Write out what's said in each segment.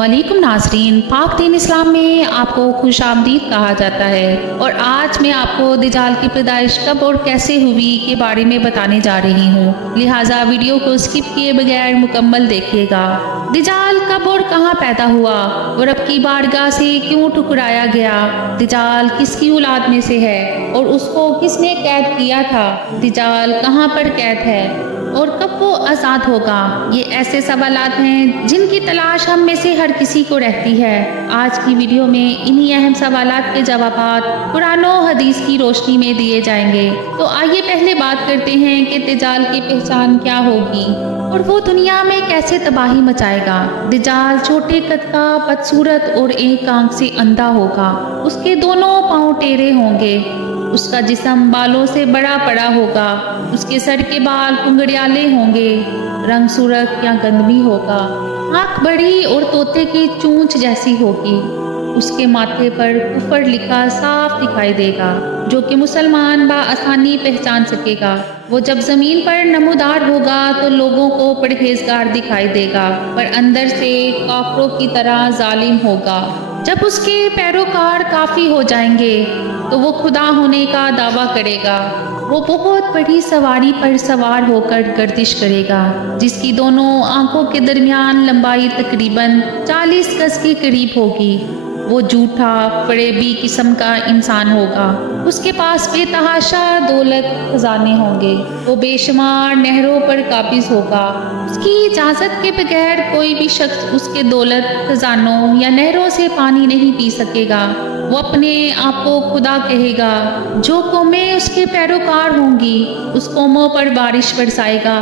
वालेकुम नाज़रीन, पाक दीन इस्लाम में आपको खुश आमदीद कहा जाता है और आज मैं आपको दज्जाल की पैदाइश कब और कैसे हुई के बारे में बताने जा रही हूँ। लिहाजा वीडियो को स्किप किए बगैर मुकम्मल देखिएगा। दज्जाल कब और कहाँ पैदा हुआ और रब की बारगाह से क्यों ठुकराया गया? दज्जाल किसकी औलाद में से है और उसको किसने कैद किया था? दज्जाल कहाँ पर कैद है और कब वो आज़ाद होगा? ये ऐसे सवालात हैं जिनकी तलाश हम में से हर किसी को रहती है। आज की वीडियो में इन्हीं अहम सवालात के जवाबात कुरान और हदीस की रोशनी में दिए जाएंगे। तो आइए पहले बात करते हैं कि दज्जाल की पहचान क्या होगी और वो दुनिया में कैसे तबाही मचाएगा। दज्जाल छोटे कद का, बदसूरत और एक आंख से अंधा होगा। उसके दोनों पाँव टेढ़े होंगे। उसका जिस्म बालों से बड़ा पड़ा होगा। उसके सर के बाल कुंगड़ियाले होंगे। रंग सूरत या गंदमी होगा। आँख बड़ी और तोते की चूंच जैसी होगी। उसके माथे पर कुफर लिखा साफ दिखाई देगा, जो कि मुसलमान आसानी पहचान सकेगा। वो जब जमीन पर नमूदार होगा तो लोगों को परहेजगार दिखाई देगा, पर अंदर से काफरों की तरह जालिम होगा। जब उसके पैरोकार काफ़ी हो जाएंगे तो वो खुदा होने का दावा करेगा। वो बहुत बड़ी सवारी पर सवार होकर गर्दिश करेगा, जिसकी दोनों आंखों के दरमियान लंबाई तकरीबन 40 गज के करीब होगी। वो झूठा फरेबी किस्म का इंसान होगा। उसके पास बेतहाशा दौलत खजाने होंगे। वो बेशुमार नहरों पर काबिज होगा। उसकी इजाज़त के बगैर कोई भी शख्स उसके दौलत खजानों या नहरों से पानी नहीं पी सकेगा। वो अपने आप को खुदा कहेगा। जो कौमें उसके पैरोकार होंगी उस कौमों पर बारिश बरसाएगा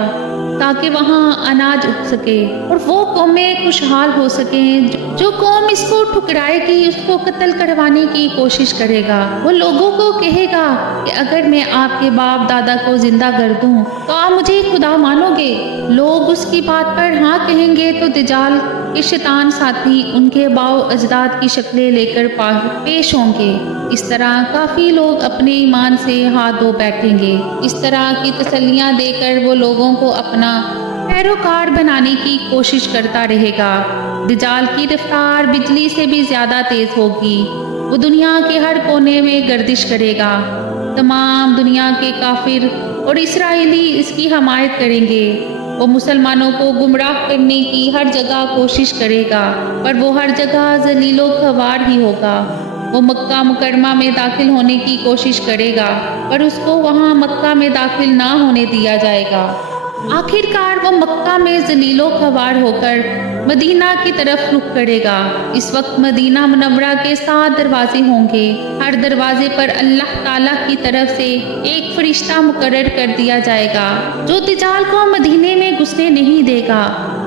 ताकि वहाँ अनाज उग सके और वो कौमें खुशहाल हो सकें। जो कौम इसको ठुकराएगी उसको कत्ल करवाने की कोशिश करेगा। वो लोगों को कहेगा कि अगर मैं आपके बाप दादा को जिंदा कर दूं तो आप मुझे खुदा मानोगे? लोग उसकी बात पर हाँ कहेंगे तो दज्जाल के शैतान साथी उनके बाओ अजदाद की शक्लें लेकर पेश होंगे। इस तरह काफ़ी लोग अपने ईमान से हाथ धो बैठेंगे। इस तरह की तसल्लियाँ देकर वो लोगों को अपना पैरोकार बनाने की कोशिश करता रहेगा। दज्जाल की रफ्तार बिजली से भी ज़्यादा तेज़ होगी। वो दुनिया के हर कोने में गर्दिश करेगा। तमाम दुनिया के काफिर और इसराइली इसकी हमायत करेंगे। वो मुसलमानों को गुमराह करने की हर जगह कोशिश करेगा, पर वो हर जगह जलीलो ख़वार ही होगा। वो मक्का मुकरमा में दाखिल होने की कोशिश करेगा, पर उसको वहाँ मक्का में दाखिल ना होने दिया जाएगा। आखिरकार वो मक्का में जलीलो ख़वार होकर मदीना की तरफ रुख करेगा। इस वक्त मदीना मुनव्वरा के 7 दरवाजे होंगे। हर दरवाजे पर अल्लाह ताला की तरफ से एक फरिश्ता मुकर्रर कर दिया जाएगा, जो दज्जाल को मदीने में घुसने नहीं देगा।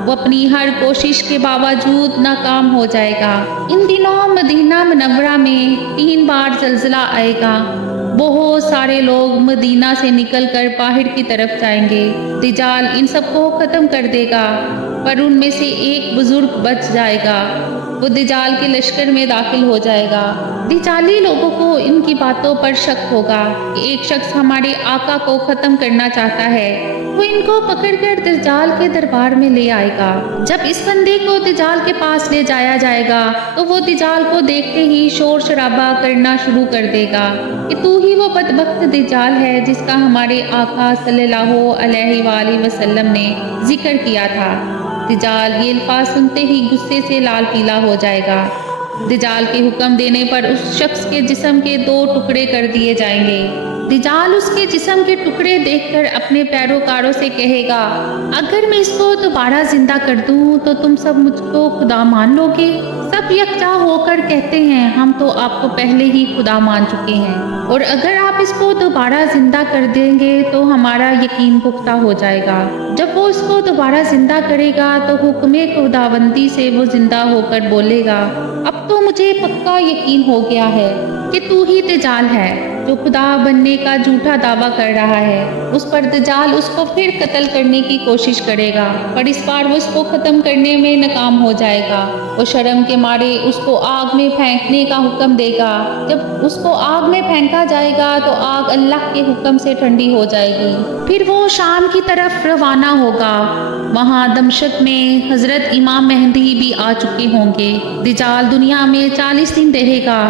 वो अपनी हर कोशिश के बावजूद नाकाम हो जाएगा। इन दिनों मदीना मुनव्वरा में 3 बार ज़लज़ला आएगा। बहुत सारे लोग मदीना से निकलकर बाहर की तरफ जाएंगे। दज्जाल इन सबको ख़त्म कर देगा, पर उनमें से एक बुजुर्ग बच जाएगा। वो दज्जाल के लश्कर में दाखिल हो जाएगा। दज्जाली लोगों को इनकी बातों पर शक होगा कि एक शख्स हमारे आका को ख़त्म करना चाहता है। वो इनको पकड़कर दज्जाल के दरबार में ले आएगा। जब इस बंदे को दज्जाल के पास ले जाया जाएगा तो वो दज्जाल को देखते ही शोर शराबा करना शुरू कर देगा कि तू ही वो बदबख्त दज्जाल है जिसका हमारे आका सल्लल्लाहु अलैहि वसल्लम ने जिक्र किया था। दज्जाल ये अल्फाज सुनते ही गुस्से से लाल पीला हो जाएगा। दज्जाल के हुक्म देने पर उस शख्स के जिस्म के 2 टुकड़े कर दिए जाएंगे। दज्जाल उसके जिस्म के टुकड़े देखकर अपने पैरोकारों से कहेगा, अगर मैं इसको दोबारा जिंदा कर दूं तो तुम सब मुझको खुदा मान लोगे? सब यकजा होकर कहते हैं, हम तो आपको पहले ही खुदा मान चुके हैं, और अगर आप इसको दोबारा जिंदा कर देंगे तो हमारा यकीन पुख्ता हो जाएगा। जब वो इसको दोबारा जिंदा करेगा तो हुक्मे खुदाबंदी से वो जिंदा होकर बोलेगा, अब तो मुझे पक्का यकीन हो गया है कि तू ही दज्जाल है। जो खुदा बनने का झूठा दावा कर रहा है। उस पर दज्जाल उसको फिर कत्ल करने की कोशिश करेगा, पर इस बार वो इसको ख़त्म करने में नाकाम हो जाएगा। वो शर्म के मारे उसको आग में फेंकने का हुक्म देगा। जब उसको आग में फेंका जाएगा तो आग अल्लाह के हुक्म से ठंडी हो जाएगी। फिर वो शाम की तरफ रवाना होगा। वहाँ दमशक में हज़रत इमाम मेहदी भी आ चुके होंगे। दज्जाल दुनिया में 40 दिन रहेगा।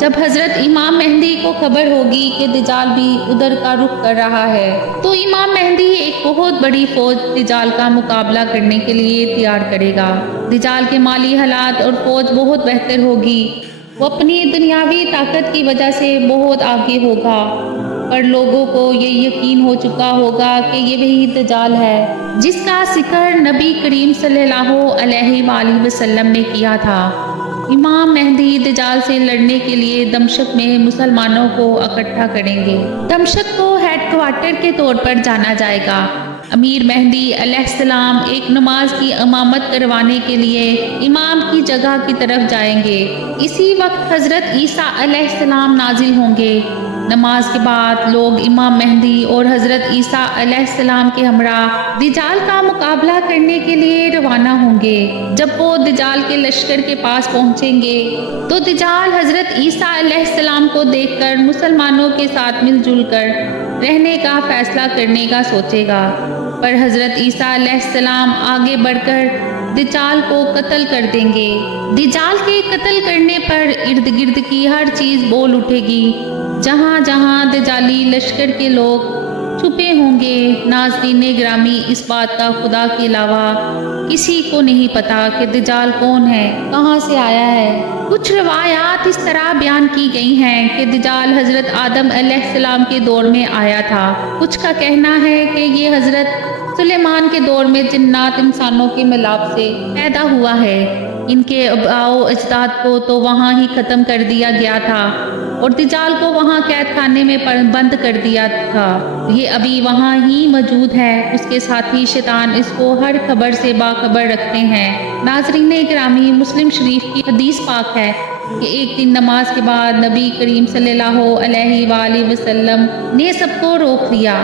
जब हज़रत इमाम मेहदी को खबर होगी कि दज्जाल भी उधर का रुख कर रहा है, तो इमाम मेहदी एक बहुत बड़ी फौज दज्जाल का मुकाबला करने के लिए तैयार करेगा। दज्जाल के माली हालात और फौज बहुत बेहतर होगी। वो अपनी दुनियावी ताकत की वजह से बहुत आगे होगा, पर लोगों को ये यकीन हो चुका होगा कि ये वही दज्जाल है जिसका जिक्र नबी करीम सल्लल्लाहु अलैहि वसल्लम ने किया था। इमाम मेहदी दज्जाल से लड़ने के लिए दमशक में मुसलमानों को इकट्ठा करेंगे। दमशक को हेडक्वार्टर के तौर पर जाना जाएगा। अमीर मेहदी अलैहिस्सलाम एक नमाज की इमामत करवाने के लिए इमाम की जगह की तरफ जाएंगे। इसी वक्त हज़रत ईसा अलैहिस्सलाम नाजिल होंगे। नमाज के बाद लोग इमाम मेहदी और हज़रत ईसा अलैहिस्सलाम के हमरा दज्जाल का मुकाबला करने के लिए रवाना होंगे। जब वो दज्जाल के लश्कर के पास पहुंचेंगे तो दज्जाल हज़रत ईसा अलैहिस्सलाम को देखकर मुसलमानों के साथ मिलजुल कर रहने का फैसला करने का सोचेगा, पर हज़रत ईसा अलैहिस्सलाम आगे बढ़कर दज्जाल को कत्ल कर देंगे। दज्जाल के कत्ल करने पर इर्द गिर्द की हर चीज़ बोल उठेगी। जहाँ जहाँ दज्जाली लश्कर के लोग छुपे होंगे। नाज़रीन ग्रामी, इस बात का खुदा के अलावा किसी को नहीं पता कि दज्जाल कौन है, कहाँ से आया है। कुछ रवायात इस तरह बयान की गई हैं कि दज्जाल हज़रत आदम अलैहिस्सलाम के दौर में आया था। कुछ का कहना है कि ये हज़रत सुलेमान के दौर में जिन्नात इंसानों के मिलाप से पैदा हुआ है। इनके आबाओ अजदाद को तो वहाँ ही ख़त्म कर दिया गया था और दज्जाल को वहाँ कैद खाने में बंद कर दिया था। ये अभी वहाँ ही मौजूद है। उसके साथ ही शैतान इसको हर खबर से बाखबर रखते हैं। नाज़रीन ग्रामी, मुस्लिम शरीफ की हदीस पाक है कि एक दिन नमाज के बाद नबी करीम सल्लल्लाहु अलैहि वसल्लम ने सबको रोक लिया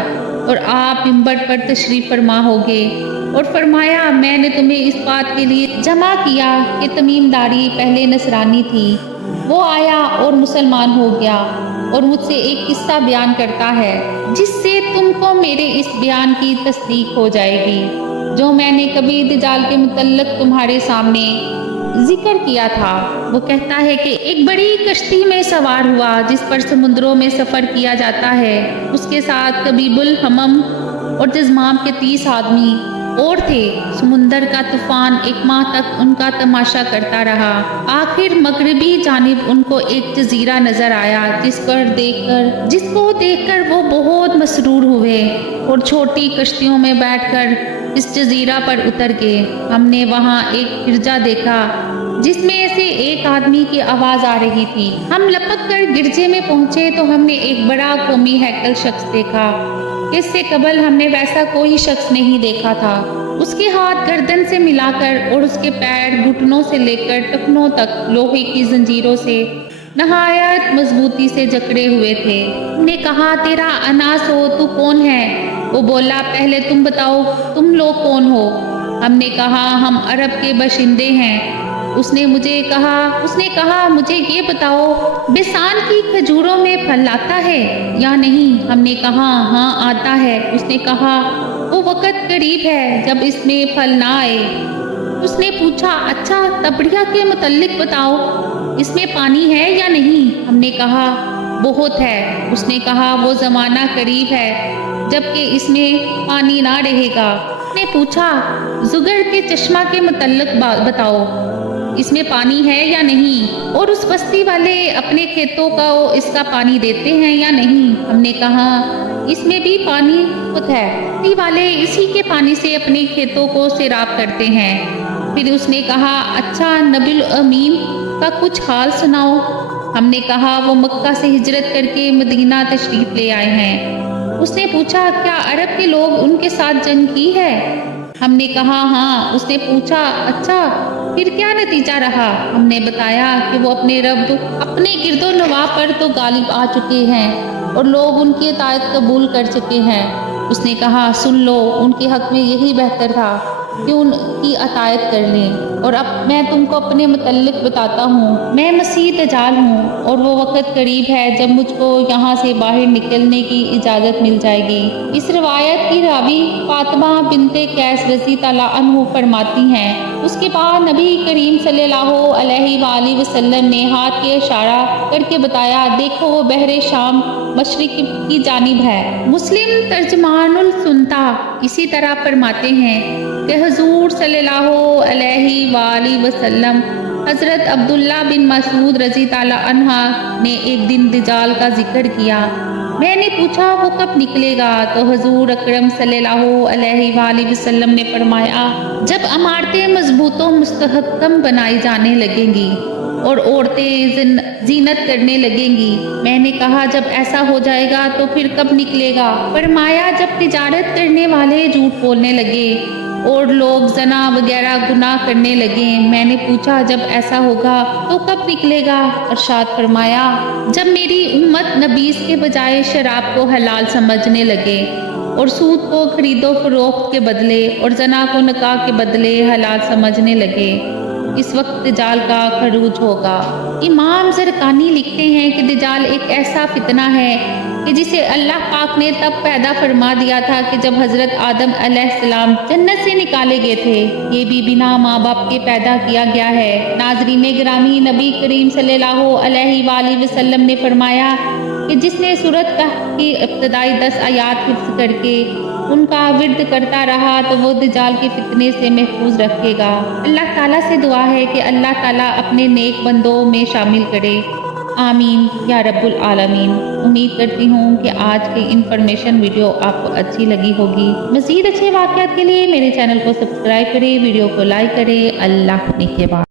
और आप मिंबर पर तशरीफ़ फरमा होगे और फरमाया, मैंने तुम्हें इस बात के लिए जमा किया कि तमीमदारी पहले नसरानी थी, वो आया और मुसलमान हो गया और मुझसे एक किस्सा बयान करता है जिससे तुमको मेरे इस बयान की तस्दीक हो जाएगी जो मैंने कभी दज्जाल के मुतल्लिक तुम्हारे सामने जिक्र किया था। वो कहता है कि एक बड़ी कश्ती में सवार हुआ जिस पर समुद्रों में सफ़र किया जाता है। उसके साथ कबीबुल हमम और जज़माम के 30 आदमी और थे। समुंदर का तूफान एक माह तक उनका तमाशा करता रहा। आखिर मगरिबी जानिब उनको एक जजीरा नजर आया जिसको देखकर वो बहुत मसरूर हुए और छोटी कश्तियों में बैठकर इस जजीरा पर उतर गए। हमने वहाँ एक गिरजा देखा जिसमें से एक आदमी की आवाज़ आ रही थी। हम लपक कर गिरजे में पहुँचे तो हमने एक बड़ा कौमी हैकल शख्स देखा। इससे कबल हमने वैसा कोई शख्स नहीं देखा था। उसके हाथ गर्दन से मिलाकर और उसके पैर घुटनों से लेकर टखनों तक लोहे की जंजीरों से नहायत मजबूती से जकड़े हुए थे। हमने कहा, तेरा अनास हो, तू कौन है? वो बोला, पहले तुम बताओ, तुम लोग कौन हो? हमने कहा, हम अरब के बाशिंदे हैं। उसने कहा मुझे ये बताओ, बिसान की खजूरों में फल आता है या नहीं? हमने कहा, हाँ आता है। उसने कहा, वो वक़्त करीब है जब इसमें फल ना आए। उसने पूछा, अच्छा तबड़िया के मुतल्लिक बताओ, इसमें पानी है या नहीं? हमने कहा, बहुत है। उसने कहा, वो ज़माना करीब है जबकि इसमें पानी ना रहेगा। उसने पूछा, जुगर के चश्मा के मुतल्लिक बताओ, इसमें पानी है या नहीं? और उस बस्ती वाले अपने खेतों को इसका पानी देते हैं या नहीं? हमने कहा, इसमें भी पानी बहुत है। बस्ती वाले इसी के पानी से अपने खेतों को सैराब करते हैं। फिर उसने कहा, अच्छा नबील अमीन का कुछ हाल सुनाओ। हमने कहा, वो मक्का से हिजरत करके मदीना तशरीफ ले आए हैं। उसने पूछा, क्या अरब के लोग उनके साथ जंग की है? हमने कहा, हाँ। उसने पूछा, अच्छा फिर क्या नतीजा रहा? हमने बताया कि वो अपने रब अपने गिरदो नवा पर तो गालिब आ चुके हैं और लोग उनकी इताअत कबूल कर चुके हैं। उसने कहा, सुन लो, उनके हक में यही बेहतर था कि उनकी अतायत कर लें। और अब मैं तुमको अपने मुतल्लिक बताता हूँ। मैं मसीह दज्जाल हूँ और वो वक़्त करीब है जब मुझको यहाँ से बाहर निकलने की इजाज़त मिल जाएगी। इस रिवायत की रावी फातिमा बिनते कैस रज़ी ताला अन्हु फरमाती हैं, उसके बाद नबी करीम सल्लल्लाहु अलैहि वसल्लम ने हाथ के इशारा करके बताया, देखो वो बहरे शाम मशरिक की जानिब है। मुस्लिम तर्जमानुल सुन्ता इसी तरह फरमाते हैं कि हुजूर सल्लल्लाहु अलैहि वसल्लम हज़रत अब्दुल्ला बिन मसूद रज़ी ताला अन्हा ने एक दिन दज्जाल का जिक्र किया। मैंने पूछा वो कब निकलेगा? तो हुजूर अकरम सल्लल्लाहु अलैहि वसल्लम ने फरमाया, जब इमारतें मजबूत व मुस्तहकम बनाई जाने लगेंगी और औरतें जीनत करने लगेंगी। मैंने कहा, जब ऐसा हो जाएगा तो फिर कब निकलेगा? फरमाया, जब तिजारत करने वाले झूठ बोलने लगे और लोग ज़ना वगैरह गुनाह करने लगे। मैंने पूछा, जब ऐसा होगा तो कब निकलेगा? इरशाद फरमाया, जब मेरी उम्मत नबीस के बजाय शराब को हलाल समझने लगे और सूद को खरीदो फरोख्त के बदले और ज़ना को निकाह के बदले हलाल समझने लगे। इस वक्त दज्जाल का खरूज होगा। इमाम ज़रक़ानी लिखते हैं कि दज्जाल एक ऐसा फितना है कि जिसे अल्लाह पाक ने तब पैदा फरमा दिया था कि जब हज़रत आदम अलैहिस्सलाम जन्नत से निकाले गए थे। ये भी बिना माँ बाप के पैदा किया गया है। नाज़रीन गिरामी, नबी करीम सल्लल्लाहु अलैहि वसल्लम ने फरमाया कि जिसने सूरत कहफ की इब्तदाई 10 आयात हिफ्ज़ करके उनका विर्द करता रहा तो वो दज्जाल के फितने से महफूज रखेगा। अल्लाह ताला से दुआ है कि अल्लाह ताला अपने नेक बंदों में शामिल करे। आमीन या रब्बुल आलमीन। उम्मीद करती हूँ कि आज की इन्फॉर्मेशन वीडियो आपको अच्छी लगी होगी। मज़ीद अच्छे वाक़यात के लिए मेरे चैनल को सब्सक्राइब करें, वीडियो को लाइक करें। अल्लाह ने के बाद।